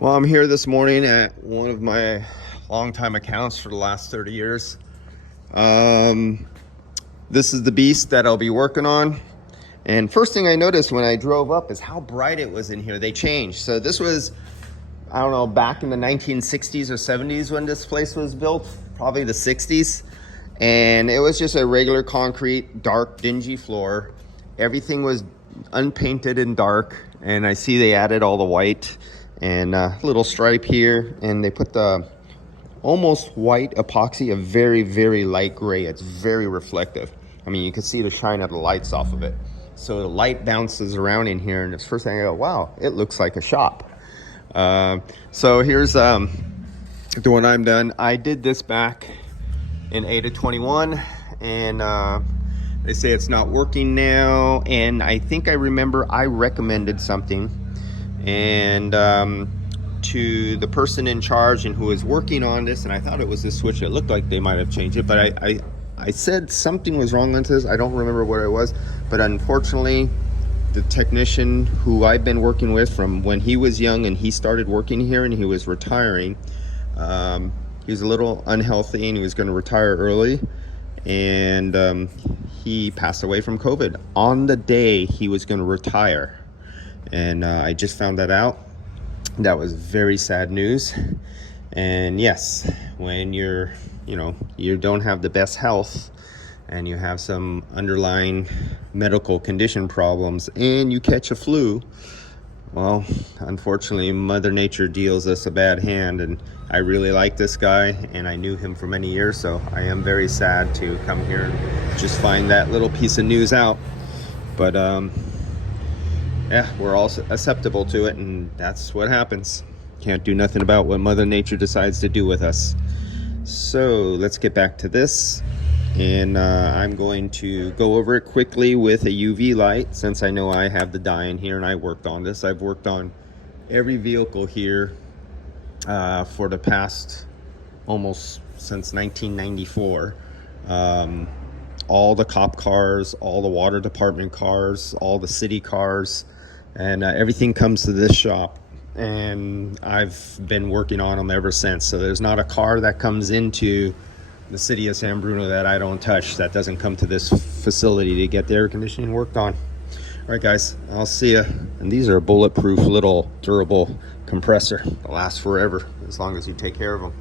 Well, I'm here this morning at one of my longtime accounts for the last 30 years. This is the beast that I'll be working on. And first thing I noticed when I drove up is how bright it was in here. They changed. So this was, I don't know, back in the 1960s or 70s when this place was built, probably the 60s. And it was just a regular concrete, dark, dingy floor. Everything was unpainted and dark. And I see they added all the white and a little stripe here, and they put the almost white epoxy, a very, very light gray. It's very reflective. I mean, you can see the shine of the lights off of it. So the light bounces around in here, and the first thing I go, wow, it looks like a shop. So here's the one I'm done. I did this back in 8/21, and they say it's not working now. And I think I remember I recommended something, and to the person in charge and who was working on this, and I thought it was this switch. It looked like they might have changed it, but I said something was wrong with this. I don't remember what it was, but unfortunately the technician who I've been working with from when he was young and he started working here and he was retiring, he was a little unhealthy and he was going to retire early, and he passed away from COVID on the day he was going to retire. And I just found that out. That was very sad news. And yes, when you don't have the best health and you have some underlying medical condition problems and you catch a flu, well, unfortunately, Mother Nature deals us a bad hand. And I really like this guy, and I knew him for many years, so I am very sad to come here and just find that little piece of news out. But yeah, we're all susceptible to it, and that's what happens. Can't do nothing about what Mother Nature decides to do with us. So let's get back to this, and I'm going to go over it quickly with a UV light, since I know I have the dye in here and I worked on this. I've worked on every vehicle here for the past almost since 1994. All the cop cars, all the water department cars, all the city cars, and everything comes to this shop, and I've been working on them ever since. So there's not a car that comes into the city of San Bruno that I don't touch, that doesn't come to this facility to get the air conditioning worked on. All right, guys, I'll see ya. And these are a bulletproof little durable compressor. They'll last forever as long as you take care of them.